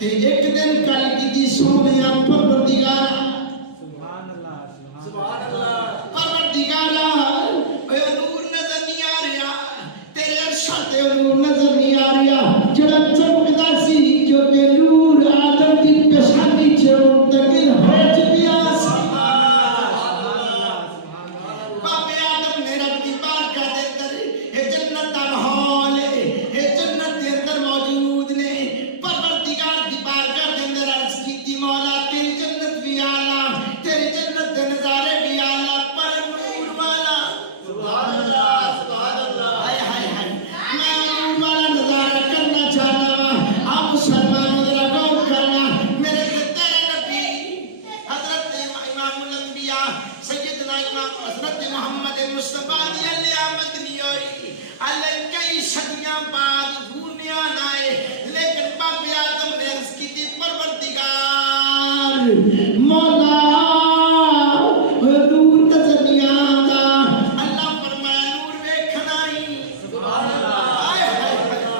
تے ایک دن کل کی دی سونیا پروردگارا سبحان اللہ پروردگارا اے نور نظر نہیں آ رہا تیرے ارشاد تے نور نظر نہیں آ رہا جڑا چمکدا سی کیونکہ نور آدم دی پیشانی چ منتقل ہو چکیا مولا نور نظر نہیں آتا اللہ فرمایا نور ویکھنا ہی سبحان اللہ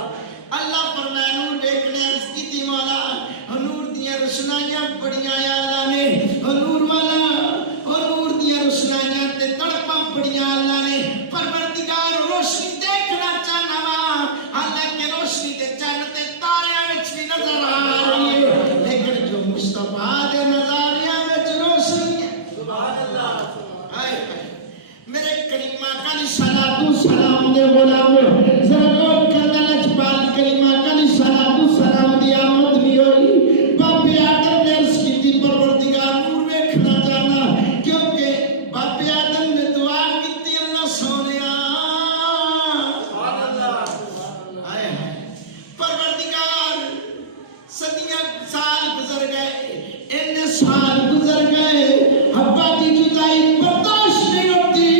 اللہ فرمایا نور ویکھنا عرض کیتی مولا نور دیاں روشنائیاں بڑیاں اللہ نے نور والا اور نور دیاں روشنائیاں تے تڑپاں بڑیاں اللہ نے پروردگار روشنی دیکھنا چاہنا وا حالانکہ روشنی تے چن تے تاریاں وچ بھی نظر آ رہی ہے لیکن جو مصطفیٰ سلام دے غلام ذرا غور کرنا لجپال کلمہ کلی صلاۃ و سلام دی آمد بھی ہوئی باپ آدم نے عرض کی پروردگار نور ویکھنا چاہنا کیونکہ باپ آدم نے دعا کی اللہ سونیا سبحان اللہ ہائے پروردگار صدیاں سال گزر گئے ان سال گزر گئے ابا دی جدائی برداشت نہیں ہوتی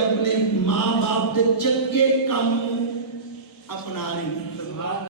اپنے ماں باپ دے چنگے کام اپنا رہی